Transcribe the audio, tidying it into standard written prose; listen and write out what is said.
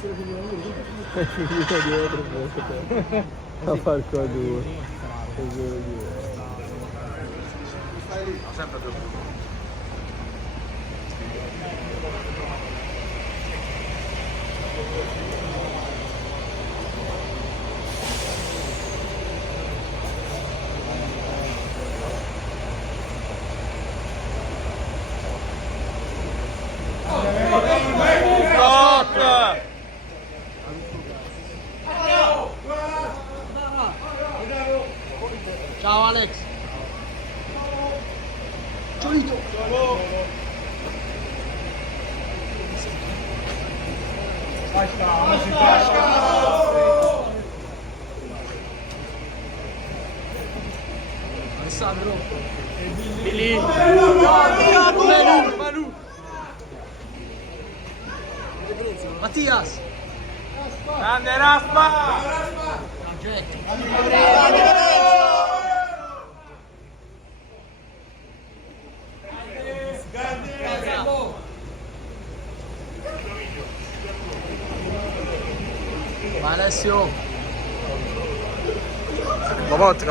È finito dietro a far qua due. Sempre più. Ciao Alex. Ciolito. Alessandro. Billy. Manu. Mattias. Grande Raspa! Vai Alessio. Lo botte.